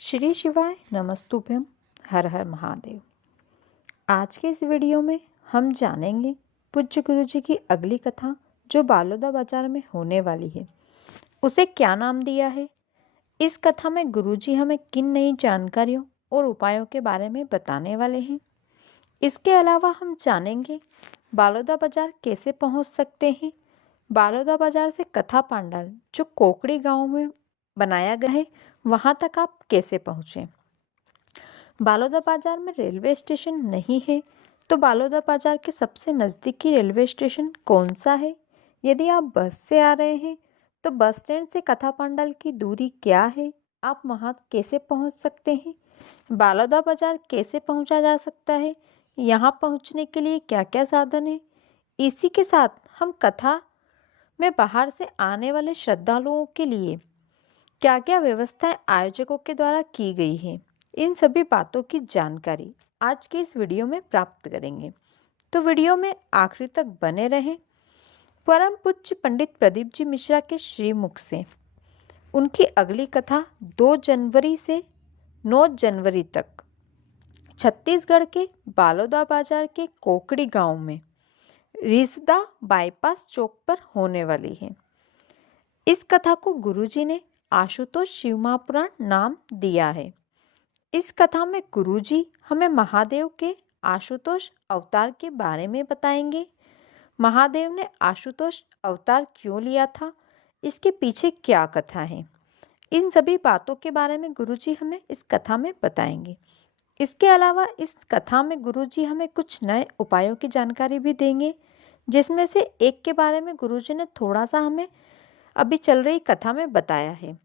श्री शिवाय नमस्तुभ्यम। हर हर महादेव। आज के इस वीडियो में हम जानेंगे पूज्य गुरु जी की अगली कथा जो बालोदा बाजार में होने वाली है, उसे क्या नाम दिया है। इस कथा में गुरु जी हमें किन नई जानकारियों और उपायों के बारे में बताने वाले हैं। इसके अलावा हम जानेंगे बालोदा बाजार कैसे पहुंच सकते हैं। बालोदा बाजार से कथा पांडाल जो कोकड़ी गांव में बनाया गया है, वहां तक आप कैसे पहुंचे। बालोदा बाजार में रेलवे स्टेशन नहीं है, तो बालोदा बाजार के सबसे नज़दीकी रेलवे स्टेशन कौन सा है। यदि आप बस से आ रहे हैं तो बस स्टैंड से कथा पांडाल की दूरी क्या है, आप वहां कैसे पहुंच सकते हैं। बालोदा बाजार कैसे पहुंचा जा सकता है, यहाँ पहुंचने के लिए क्या क्या साधन है। इसी के साथ हम कथा में बाहर से आने वाले श्रद्धालुओं के लिए क्या क्या व्यवस्थाएं आयोजकों के द्वारा की गई है, इन सभी बातों की जानकारी आज के इस वीडियो में प्राप्त करेंगे। तो वीडियो में आखिरी तक बने रहें। परम पूज्य पंडित प्रदीप जी मिश्रा के श्रीमुख से उनकी अगली कथा 2 जनवरी से 9 जनवरी तक छत्तीसगढ़ के बालोदा बाजार के कोकड़ी गांव में रिसदा बाईपास चौक पर होने वाली है। इस कथा को गुरुजी ने आशुतोष शिव महापुराण नाम दिया है। इस कथा में गुरुजी हमें महादेव के आशुतोष अवतार के बारे में बताएंगे। महादेव ने आशुतोष अवतार क्यों लिया था, इसके पीछे क्या कथा है, इन सभी बातों के बारे में गुरुजी हमें इस कथा में बताएंगे। इसके अलावा इस कथा में गुरुजी हमें कुछ नए उपायों की जानकारी भी देंगे, जिसमें से एक के बारे में गुरुजी ने थोड़ा सा हमें अभी चल रही कथा में बताया है।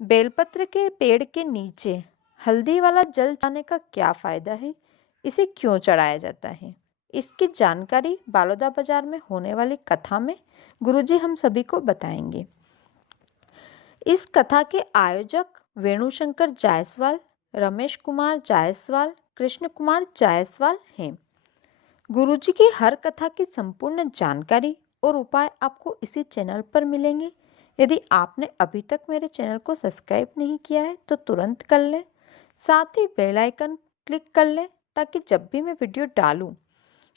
बेलपत्र के पेड़ के नीचे हल्दी वाला जल चढ़ाने का क्या फायदा है, इसे क्यों चढ़ाया जाता है, इसकी जानकारी बालोदा बाजार में होने वाली कथा में गुरुजी हम सभी को बताएंगे। इस कथा के आयोजक वेणुशंकर जायसवाल, रमेश कुमार जायसवाल, कृष्ण कुमार जायसवाल हैं। गुरुजी की हर कथा की संपूर्ण जानकारी और उपाय आपको इसी चैनल पर मिलेंगे। यदि आपने अभी तक मेरे चैनल को सब्सक्राइब नहीं किया है तो तुरंत कर लें, साथ ही बेल आइकन क्लिक कर लें ताकि जब भी मैं वीडियो डालूं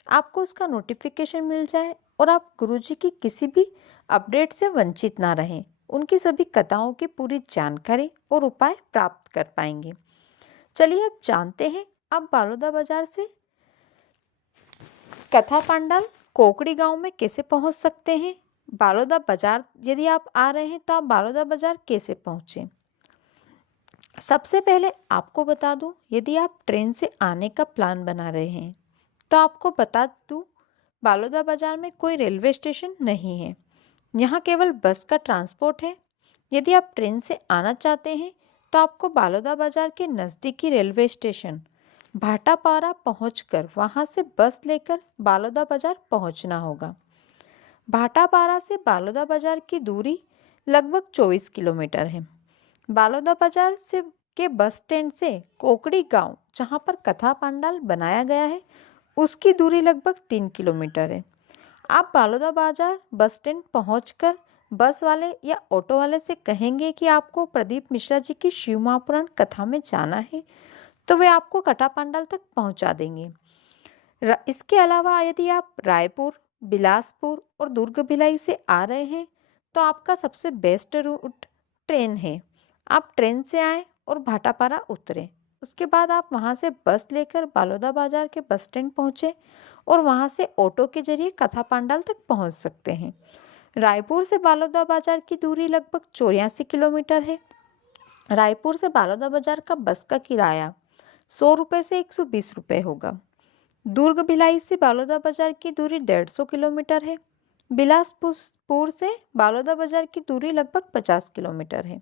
आपको उसका नोटिफिकेशन मिल जाए और आप गुरुजी की किसी भी अपडेट से वंचित ना रहें। उनकी सभी कथाओं की पूरी जानकारी और उपाय प्राप्त कर पाएंगे। चलिए अब जानते हैं आप बालोदा बाजार से कथा पांडाल कोकड़ी गांव में कैसे पहुंच सकते हैं। बालोदा बाजार यदि आप आ रहे हैं तो आप बालोदा बाजार कैसे पहुंचे। सबसे पहले आपको बता दूं, यदि आप ट्रेन से आने का प्लान बना रहे हैं तो आपको बता दूं बालोदा बाजार में कोई रेलवे स्टेशन नहीं है, यहाँ केवल बस का ट्रांसपोर्ट है। यदि आप ट्रेन से आना चाहते हैं तो आपको बालोदा बाजार के नज़दीकी रेलवे स्टेशन भाटापारा पहुंचकर वहां से बस लेकर बालोदा बाजार पहुंचना होगा। भाटापारा से बालोदा बाजार की दूरी लगभग 24 किलोमीटर है। बालोदा बाजार से के बस स्टैंड से कोकड़ी गांव जहां पर कथा पांडाल बनाया गया है उसकी दूरी लगभग 3 किलोमीटर है। आप बालोदा बाजार बस स्टैंड पहुंचकर बस वाले या ऑटो वाले से कहेंगे कि आपको प्रदीप मिश्रा जी की शिव महापुराण कथा में जाना है, तो वे आपको कथा पांडाल तक पहुंचा देंगे। इसके अलावा यदि आप रायपुर, बिलासपुर और दुर्ग भिलाई से आ रहे हैं तो आपका सबसे बेस्ट रूट ट्रेन है। आप ट्रेन से आएँ और भाटापारा उतरें, उसके बाद आप वहां से बस लेकर बालोदा बाजार के बस स्टैंड पहुँचे और वहां से ऑटो के जरिए कथा पांडाल तक पहुंच सकते हैं। रायपुर से बालोदा बाजार की दूरी लगभग 84 किलोमीटर है। रायपुर से बालोदा बाजार का बस का किराया 100 रुपये से 120 रुपये होगा। दुर्ग भिलाई से बालोदा बाजार की दूरी 150 किलोमीटर है। बिलासपुर से बालोदा बाजार की दूरी लगभग 50 किलोमीटर है।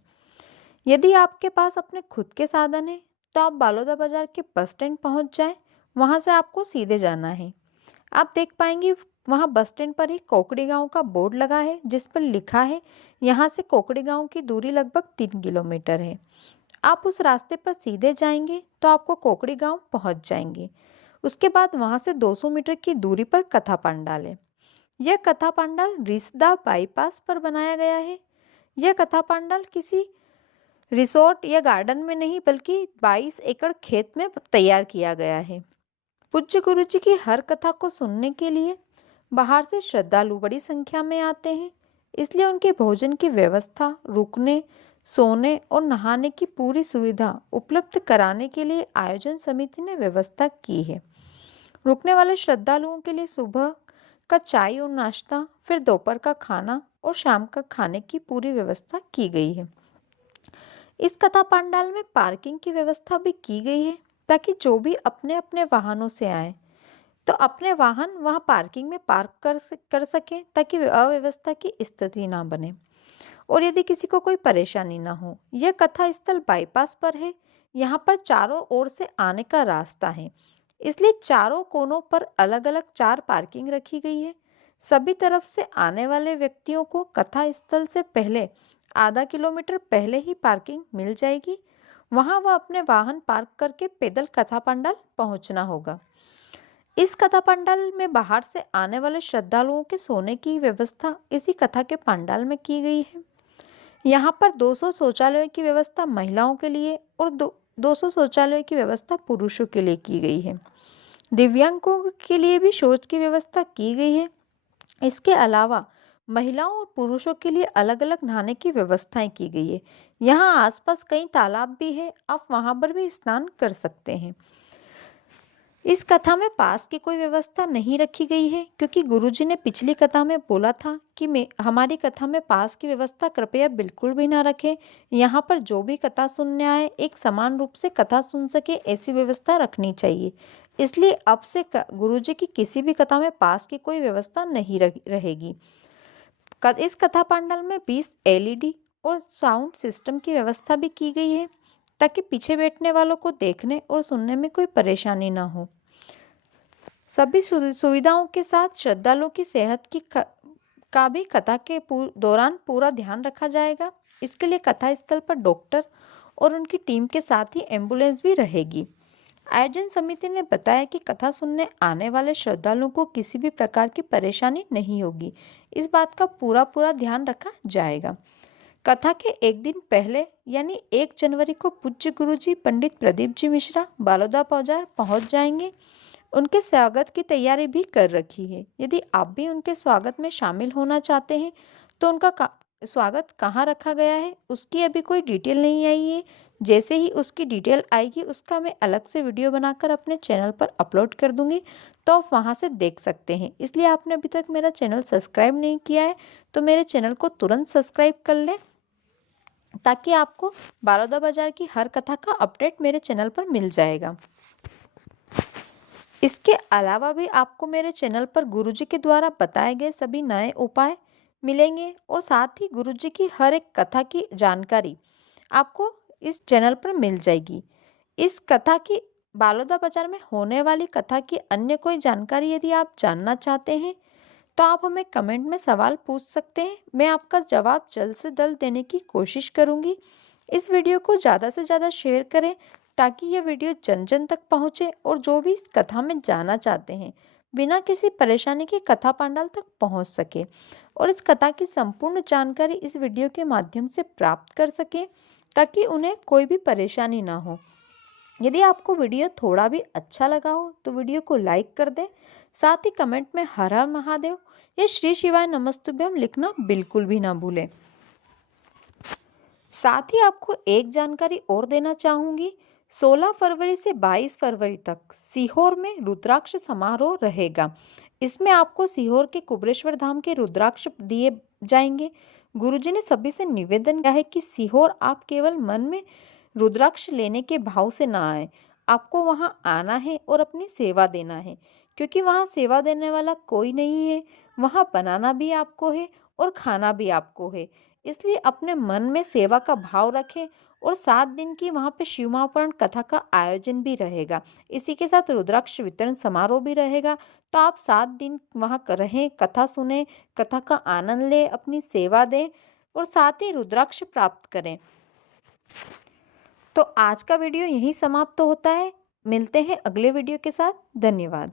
यदि आपके पास अपने खुद के साधन है तो आप बालोदा बाजार के बस स्टैंड पहुंच जाएं, वहां से आपको सीधे जाना है। आप देख पाएंगे वहां बस स्टैंड पर ही कोकड़ी गांव का बोर्ड लगा है जिस पर लिखा है यहाँ से कोकड़ी गांव की दूरी लगभग 3 किलोमीटर है। आप उस रास्ते पर सीधे जाएंगे तो आपको कोकड़ी गांव पहुंच जाएंगे। उसके बाद वहां से 200 मीटर की दूरी पर कथा पांडाल है। यह कथा पांडाल रिसदा बाईपास पर बनाया गया है। यह कथा पांडाल किसी रिसोर्ट या गार्डन में नहीं बल्कि 22 एकड़ खेत में तैयार किया गया है। पूज्य गुरु जी की हर कथा को सुनने के लिए बाहर से श्रद्धालु बड़ी संख्या में आते हैं, इसलिए उनके भोजन की व्यवस्था, रुकने, सोने और नहाने की पूरी सुविधा उपलब्ध कराने के लिए आयोजन समिति ने व्यवस्था की है। रुकने वाले श्रद्धालुओं के लिए सुबह का चाय और नाश्ता, फिर दोपहर का खाना और शाम का खाने की पूरी व्यवस्था की गई है। इस कथा पंडाल में पार्किंग की व्यवस्था भी की गई है, ताकि जो भी अपने अपने वाहनों से आए तो अपने वाहन वहां पार्किंग में पार्क कर सकें, ताकि अव्यवस्था की स्थिति ना बने और यदि किसी को कोई परेशानी ना हो। यह कथा स्थल बाईपास पर है। यहाँ पर चारों ओर से आने का रास्ता है, इसलिए चारों कोनों पर अलग अलग 4 पार्किंग रखी गई है। सभी तरफ से आने वाले व्यक्तियों को कथा स्थल से पहले आधा किलोमीटर पहले ही पार्किंग मिल जाएगी। वहां वह अपने वाहन पार्क करके पैदल कथा पंडाल पहुंचना होगा। इस कथा पंडाल में बाहर से आने वाले श्रद्धालुओं के सोने की व्यवस्था इसी कथा के पंडाल में की गई है। यहाँ पर 200 शौचालयों की व्यवस्था महिलाओं के लिए और 200 शौचालयों की व्यवस्था पुरुषों के लिए की गई है। दिव्यांगों के लिए भी शौच की व्यवस्था की गई है। इसके अलावा महिलाओं और पुरुषों के लिए अलग अलग नहाने की व्यवस्थाएं की गई है। यहाँ आसपास कई तालाब भी है, आप वहां पर भी स्नान कर सकते हैं। इस कथा में पास की कोई व्यवस्था नहीं रखी गई है, क्योंकि गुरुजी ने पिछली कथा में बोला था कि हमारी कथा में पास की व्यवस्था कृपया बिल्कुल भी ना रखें। यहाँ पर जो भी कथा सुनने आए एक समान रूप से कथा सुन सके, ऐसी व्यवस्था रखनी चाहिए। इसलिए अब से गुरुजी की किसी भी कथा में पास की कोई व्यवस्था नहीं रहेगी। इस कथा पंडाल में 20 LED और साउंड सिस्टम की व्यवस्था भी की गई है, ताकि पीछे बैठने वालों को देखने और सुनने में कोई परेशानी ना हो। सभी सुविधाओं के साथ श्रद्धालुओं की सेहत का भी कथा के दौरान पूरा ध्यान रखा जाएगा। इसके लिए कथा स्थल पर डॉक्टर और उनकी टीम के साथ ही एम्बुलेंस भी रहेगी। आयोजन समिति ने बताया कि कथा सुनने आने वाले श्रद्धालुओं को किसी भी प्रकार की परेशानी नहीं होगी। इस बात का पूरा ध्यान रखा जाएगा। कथा के एक दिन पहले यानी 1 जनवरी को पूज्य गुरुजी पंडित प्रदीप जी मिश्रा बालोदा बाजार पहुंच जाएंगे। उनके स्वागत की तैयारी भी कर रखी है। यदि आप भी उनके स्वागत में शामिल होना चाहते हैं तो उनका स्वागत कहाँ रखा गया है उसकी अभी कोई डिटेल नहीं आई है। जैसे ही उसकी डिटेल आएगी उसका मैं अलग से वीडियो बनाकर अपने चैनल पर अपलोड कर दूंगी, तो आप वहां से देख सकते हैं। इसलिए आपने अभी तक मेरा चैनल सब्सक्राइब नहीं किया है तो मेरे चैनल को तुरंत सब्सक्राइब कर लें, ताकि आपको बालोदा बाजार की हर कथा का अपडेट मेरे चैनल पर मिल जाएगा। इसके अलावा भी आपको मेरे चैनल पर गुरुजी के द्वारा बताए गए सभी नए उपाय मिलेंगे और साथ ही गुरुजी की हर एक कथा की जानकारी आपको इस चैनल पर मिल जाएगी। इस कथा की बालोदा बाजार में होने वाली कथा की अन्य कोई जानकारी यदि आप जानना चाहते हैं तो आप हमें कमेंट में सवाल पूछ सकते हैं। मैं आपका जवाब जल्द से जल्द देने की कोशिश करूंगी। इस वीडियो को ज़्यादा से ज़्यादा शेयर करें, ताकि यह वीडियो जन जन तक पहुंचे और जो भी इस कथा में जाना चाहते हैं बिना किसी परेशानी के कथा पंडाल तक पहुंच सके और इस कथा की संपूर्ण जानकारी इस वीडियो के माध्यम से प्राप्त कर सके, ताकि उन्हें कोई भी परेशानी ना हो। यदि आपको वीडियो थोड़ा भी अच्छा लगा हो तो वीडियो को लाइक कर दें। साथ ही कमेंट में हर हर महादेव या श्री शिवाय नमस्तुभ्यम लिखना बिल्कुल भी ना भूलें। साथ ही आपको एक जानकारी और देना चाहूंगी, 16 फरवरी से 22 फरवरी तक सीहोर में रुद्राक्ष समारोह रहेगा। इसमें आपको सीहोर के कुबरेश्वर धाम के रुद्राक्ष दिए जाएंगे। गुरुजी ने सभी से निवेदन किया है कि सीहोर आप केवल मन में रुद्राक्ष लेने के भाव से ना आए, आपको वहां आना है और अपनी सेवा देना है, क्योंकि वहां सेवा देने वाला कोई नहीं है। वहां बनाना भी आपको है और खाना भी आपको है। इसलिए अपने मन में सेवा का भाव रखें और 7 दिन की वहाँ पे शिव महापुराण कथा का आयोजन भी रहेगा। इसी के साथ रुद्राक्ष वितरण समारोह भी रहेगा। तो आप 7 दिन वहाँ रहें, कथा सुने, कथा का आनंद लें, अपनी सेवा दें और साथ ही रुद्राक्ष प्राप्त करें। तो आज का वीडियो यहीं समाप्त होता है। मिलते हैं अगले वीडियो के साथ। धन्यवाद।